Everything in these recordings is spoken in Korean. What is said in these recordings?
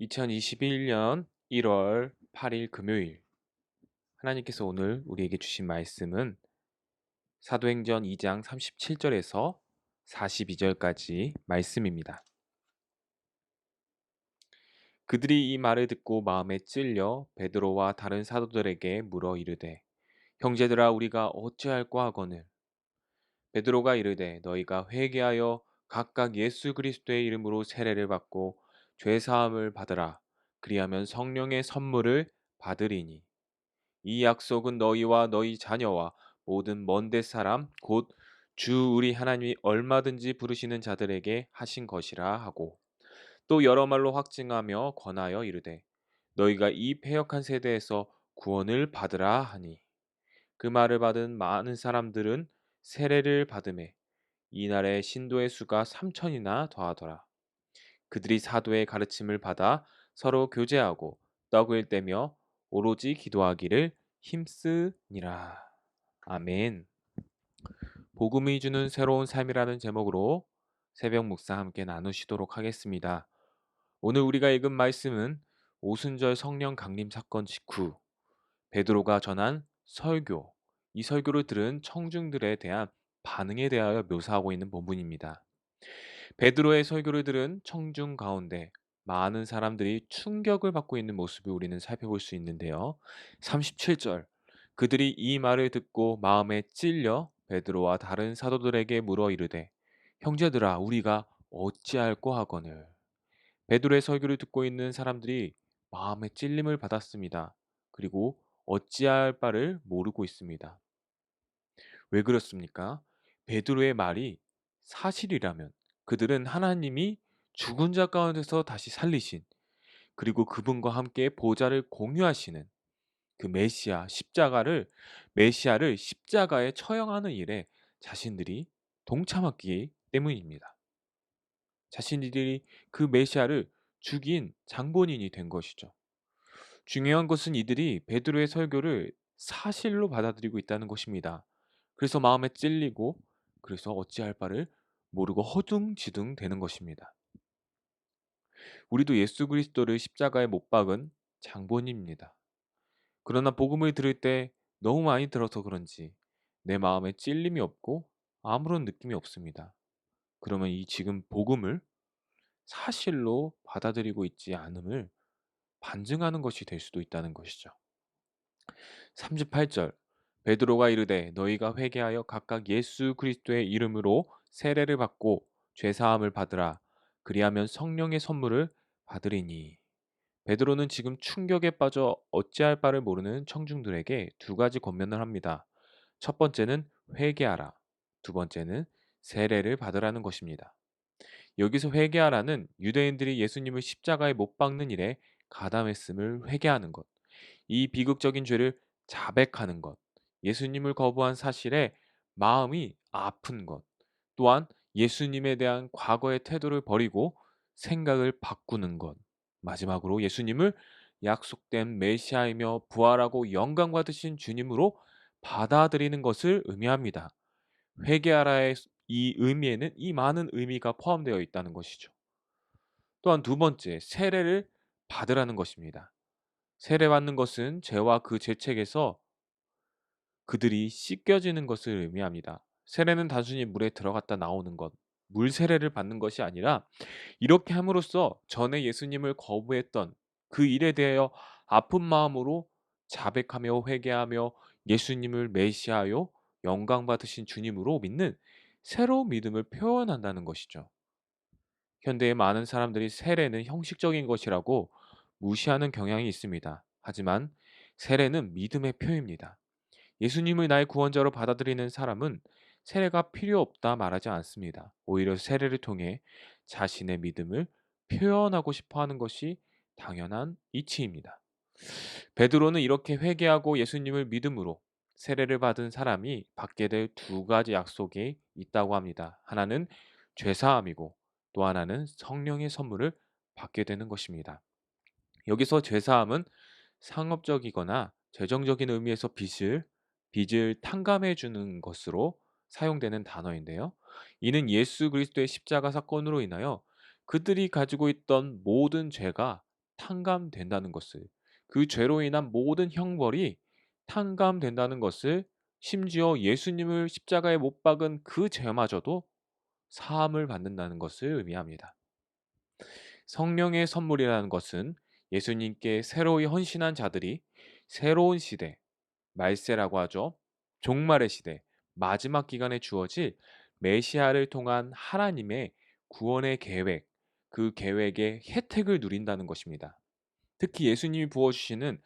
2021년 1월 8일 금요일, 하나님께서 오늘 우리에게 주신 말씀은 사도행전 2장 37절에서 42절까지 말씀입니다. 그들이 이 말을 듣고 마음에 찔려 베드로와 다른 사도들에게 물어 이르되, 형제들아, 우리가 어찌할꼬 하거늘. 베드로가 이르되, 너희가 회개하여 각각 예수 그리스도의 이름으로 세례를 받고 죄 사함을 받으라. 그리하면 성령의 선물을 받으리니 이 약속은 너희와 너희 자녀와 모든 먼데 사람 곧 주 우리 하나님이 얼마든지 부르시는 자들에게 하신 것이라 하고, 또 여러 말로 확증하며 권하여 이르되, 너희가 이 패역한 세대에서 구원을 받으라 하니, 그 말을 받은 많은 사람들은 세례를 받음에 이날의 신도의 수가 3천이나 더하더라. 그들이 사도의 가르침을 받아 서로 교제하고 떡을 떼며 오로지 기도하기를 힘쓰니라. 아멘. 복음이 주는 새로운 삶이라는 제목으로 새벽 묵사 함께 나누시도록 하겠습니다. 오늘 우리가 읽은 말씀은 오순절 성령 강림 사건 직후 베드로가 전한 설교, 이 설교를 들은 청중들에 대한 반응에 대하여 묘사하고 있는 본문입니다. 베드로의 설교를 들은 청중 가운데 많은 사람들이 충격을 받고 있는 모습을 우리는 살펴볼 수 있는데요. 37절, 그들이 이 말을 듣고 마음에 찔려 베드로와 다른 사도들에게 물어 이르되, 형제들아, 우리가 어찌할꼬 하거늘. 베드로의 설교를 듣고 있는 사람들이 마음에 찔림을 받았습니다. 그리고 어찌할 바를 모르고 있습니다. 왜 그렇습니까? 베드로의 말이 사실이라면 그들은 하나님이 죽은 자 가운데서 다시 살리신, 그리고 그분과 함께 보좌를 공유하시는 그 메시아를 십자가에 처형하는 일에 자신들이 동참했기 때문입니다. 자신들이 그 메시아를 죽인 장본인이 된 것이죠. 중요한 것은 이들이 베드로의 설교를 사실로 받아들이고 있다는 것입니다. 그래서 마음에 찔리고, 그래서 어찌할 바를 모르고 허둥지둥 되는 것입니다. 우리도 예수 그리스도를 십자가에 못 박은 장본입니다. 그러나 복음을 들을 때 너무 많이 들어서 그런지 내 마음에 찔림이 없고 아무런 느낌이 없습니다. 그러면 이 지금 복음을 사실로 받아들이고 있지 않음을 반증하는 것이 될 수도 있다는 것이죠. 38절, 베드로가 이르되, 너희가 회개하여 각각 예수 그리스도의 이름으로 세례를 받고 죄 사함을 받으라. 그리하면 성령의 선물을 받으리니. 베드로는 지금 충격에 빠져 어찌할 바를 모르는 청중들에게 두 가지 권면을 합니다. 첫 번째는 회개하라. 두 번째는 세례를 받으라는 것입니다. 여기서 회개하라는 유대인들이 예수님을 십자가에 못 박는 일에 가담했음을 회개하는 것, 이 비극적인 죄를 자백하는 것, 예수님을 거부한 사실에 마음이 아픈 것, 또한 예수님에 대한 과거의 태도를 버리고 생각을 바꾸는 것, 마지막으로 예수님을 약속된 메시아이며 부활하고 영광 받으신 주님으로 받아들이는 것을 의미합니다. 회개하라의 이 의미에는 이 많은 의미가 포함되어 있다는 것이죠. 또한 두 번째, 세례를 받으라는 것입니다. 세례받는 것은 죄와 그 죄책에서 그들이 씻겨지는 것을 의미합니다. 세례는 단순히 물에 들어갔다 나오는 것, 물 세례를 받는 것이 아니라, 이렇게 함으로써 전에 예수님을 거부했던 그 일에 대하여 아픈 마음으로 자백하며 회개하며 예수님을 메시아요 영광 받으신 주님으로 믿는 새로운 믿음을 표현한다는 것이죠. 현대의 많은 사람들이 세례는 형식적인 것이라고 무시하는 경향이 있습니다. 하지만 세례는 믿음의 표입니다. 예수님을 나의 구원자로 받아들이는 사람은 세례가 필요 없다 말하지 않습니다. 오히려 세례를 통해 자신의 믿음을 표현하고 싶어 하는 것이 당연한 이치입니다. 베드로는 이렇게 회개하고 예수님을 믿음으로 세례를 받은 사람이 받게 될 두 가지 약속이 있다고 합니다. 하나는 죄사함이고 또 하나는 성령의 선물을 받게 되는 것입니다. 여기서 죄사함은 상업적이거나 재정적인 의미에서 빚을 탕감해 주는 것으로 사용되는 단어인데요. 이는 예수 그리스도의 십자가 사건으로 인하여 그들이 가지고 있던 모든 죄가 탕감된다는 것을, 그 죄로 인한 모든 형벌이 탕감된다는 것을, 심지어 예수님을 십자가에 못 박은 그 죄마저도 사함을 받는다는 것을 의미합니다. 성령의 선물이라는 것은 예수님께 새로이 헌신한 자들이 새로운 시대, 말세라고 하죠. 종말의 시대, 마지막 기간에 주어질 메시아를 통한 하나님의 구원의 계획, 그 계획의 혜택을 누린다는 것입니다. 특히 예수님이 부어주시는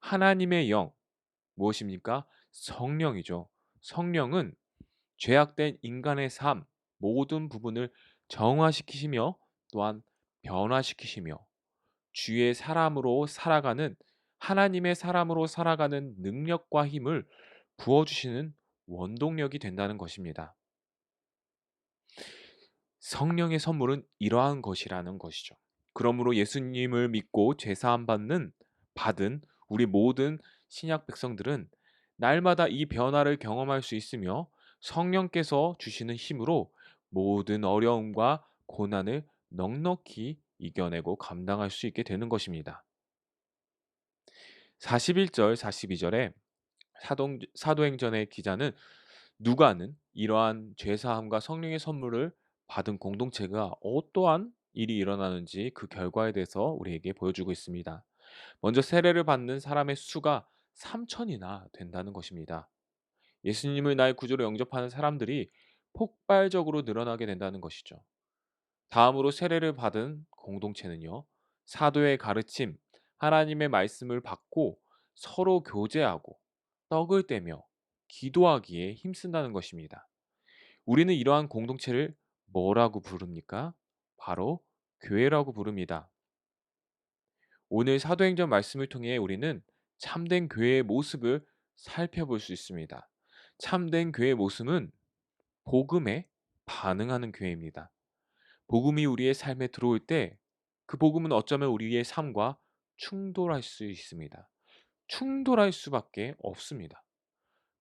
하나님의 영, 무엇입니까? 성령이죠. 성령은 죄악된 인간의 삶, 모든 부분을 정화시키시며 또한 변화시키시며 주의 사람으로 살아가는, 하나님의 사람으로 살아가는 능력과 힘을 부어주시는 원동력이 된다는 것입니다. 성령의 선물은 이러한 것이라는 것이죠. 그러므로 예수님을 믿고 죄사함 받은 우리 모든 신약 백성들은 날마다 이 변화를 경험할 수 있으며 성령께서 주시는 힘으로 모든 어려움과 고난을 넉넉히 이겨내고 감당할 수 있게 되는 것입니다. 41절, 42절에 사도행전의 기자는 누가는 이러한 죄사함과 성령의 선물을 받은 공동체가 어떠한 일이 일어나는지 그 결과에 대해서 우리에게 보여주고 있습니다. 먼저 세례를 받는 사람의 수가 3천이나 된다는 것입니다. 예수님을 나의 구주로 영접하는 사람들이 폭발적으로 늘어나게 된다는 것이죠. 다음으로 세례를 받은 공동체는요, 사도의 가르침, 하나님의 말씀을 받고 서로 교제하고 떡을 떼며 기도하기에 힘쓴다는 것입니다. 우리는 이러한 공동체를 뭐라고 부릅니까? 바로 교회라고 부릅니다. 오늘 사도행전 말씀을 통해 우리는 참된 교회의 모습을 살펴볼 수 있습니다. 참된 교회의 모습은 복음에 반응하는 교회입니다. 복음이 우리의 삶에 들어올 때 그 복음은 어쩌면 우리의 삶과 충돌할 수 있습니다. 충돌할 수밖에 없습니다.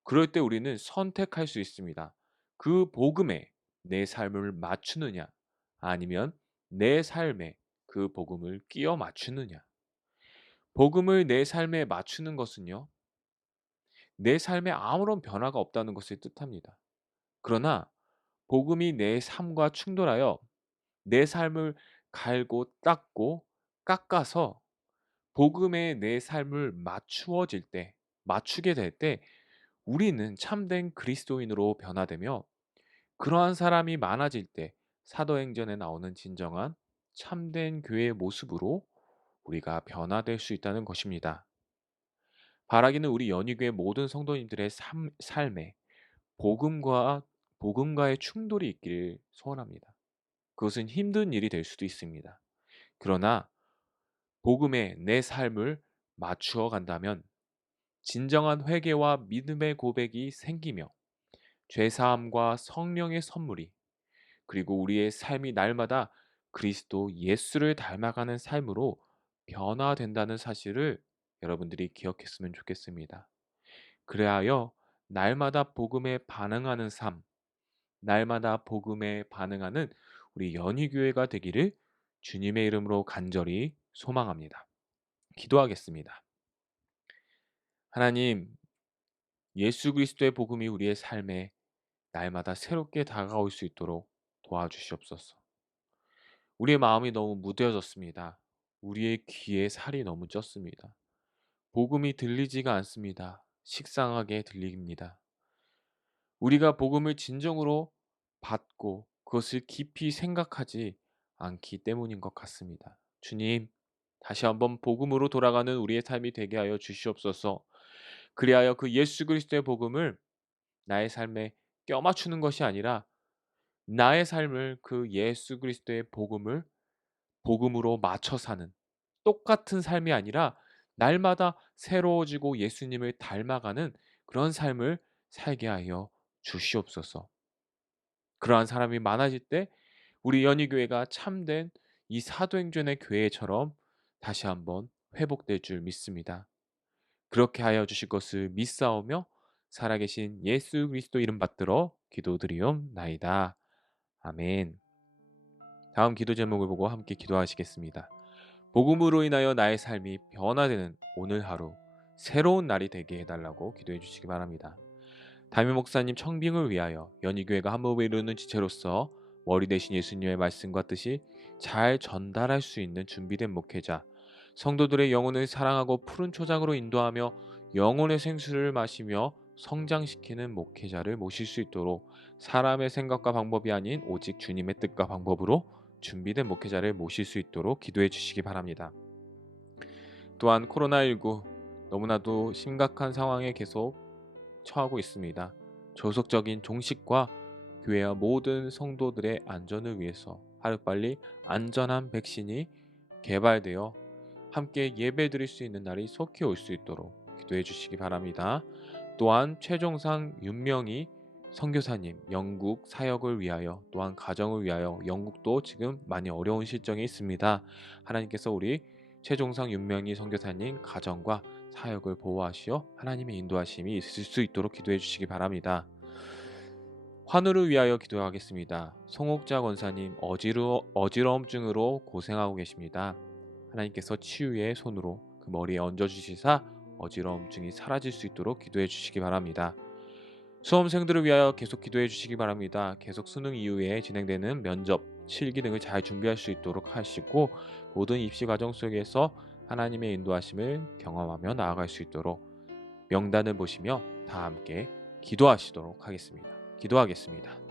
그럴 때 우리는 선택할 수 있습니다. 그 복음에 내 삶을 맞추느냐, 아니면 내 삶에 그 복음을 끼워 맞추느냐. 복음을 내 삶에 맞추는 것은요, 내 삶에 아무런 변화가 없다는 것을 뜻합니다. 그러나 복음이 내 삶과 충돌하여 내 삶을 갈고 닦고 깎아서 복음에 내 삶을 맞추게 될 때 우리는 참된 그리스도인으로 변화되며, 그러한 사람이 많아질 때 사도행전에 나오는 진정한 참된 교회의 모습으로 우리가 변화될 수 있다는 것입니다. 바라기는 우리 연희교회 모든 성도님들의 삶에 복음과 복음과의 충돌이 있기를 소원합니다. 그것은 힘든 일이 될 수도 있습니다. 그러나 복음에 내 삶을 맞추어 간다면 진정한 회개와 믿음의 고백이 생기며 죄사함과 성령의 선물이, 그리고 우리의 삶이 날마다 그리스도 예수를 닮아가는 삶으로 변화된다는 사실을 여러분들이 기억했으면 좋겠습니다. 그래하여 날마다 복음에 반응하는 삶, 날마다 복음에 반응하는 우리 연희교회가 되기를 주님의 이름으로 간절히 소망합니다. 기도하겠습니다. 하나님, 예수 그리스도의 복음이 우리의 삶에 날마다 새롭게 다가올 수 있도록 도와주시옵소서. 우리의 마음이 너무 무뎌졌습니다. 우리의 귀에 살이 너무 쪘습니다. 복음이 들리지가 않습니다. 식상하게 들립니다. 우리가 복음을 진정으로 받고 그것을 깊이 생각하지 않기 때문인 것 같습니다. 주님, 다시 한번 복음으로 돌아가는 우리의 삶이 되게 하여 주시옵소서. 그리하여 그 예수 그리스도의 복음을 나의 삶에 껴맞추는 것이 아니라 나의 삶을 그 예수 그리스도의 복음으로 맞춰 사는, 똑같은 삶이 아니라 날마다 새로워지고 예수님을 닮아가는 그런 삶을 살게 하여 주시옵소서. 그러한 사람이 많아질 때 우리 연희교회가 참된 이 사도행전의 교회처럼 다시 한번 회복될 줄 믿습니다. 그렇게 하여 주실 것을 믿사오며 살아계신 예수 그리스도 이름 받들어 기도드리옵나이다. 아멘. 다음 기도 제목을 보고 함께 기도하시겠습니다. 복음으로 인하여 나의 삶이 변화되는 오늘 하루, 새로운 날이 되게 해달라고 기도해 주시기 바랍니다. 담임 목사님 청빙을 위하여 연희교회가 한몸을 이루는 지체로서 머리 대신 예수님의 말씀과 뜻이 잘 전달할 수 있는 준비된 목회자, 성도들의 영혼을 사랑하고 푸른 초장으로 인도하며 영혼의 생수를 마시며 성장시키는 목회자를 모실 수 있도록 사람의 생각과 방법이 아닌 오직 주님의 뜻과 방법으로 준비된 목회자를 모실 수 있도록 기도해 주시기 바랍니다. 또한 코로나19 너무나도 심각한 상황에 계속 처하고 있습니다. 조속적인 종식과 교회와 모든 성도들의 안전을 위해서 하루빨리 안전한 백신이 개발되어 함께 예배드릴 수 있는 날이 속히 올 수 있도록 기도해 주시기 바랍니다. 또한 최종상 윤명희 선교사님 영국 사역을 위하여 또한 가정을 위하여 영국도 지금 많이 어려운 실정에 있습니다. 하나님께서 우리 최종상 윤명희 선교사님 가정과 사역을 보호하시어 하나님의 인도하심이 있을 수 있도록 기도해 주시기 바랍니다. 환우를 위하여 기도하겠습니다. 송옥자 권사님 어지러움증으로 고생하고 계십니다. 하나님께서 치유의 손으로 그 머리에 얹어주시사 어지러움증이 사라질 수 있도록 기도해 주시기 바랍니다. 수험생들을 위하여 계속 기도해 주시기 바랍니다. 계속 수능 이후에 진행되는 면접, 실기 등을 잘 준비할 수 있도록 하시고 모든 입시 과정 속에서 하나님의 인도하심을 경험하며 나아갈 수 있도록 명단을 보시며 다 함께 기도하시도록 하겠습니다. 기도하겠습니다.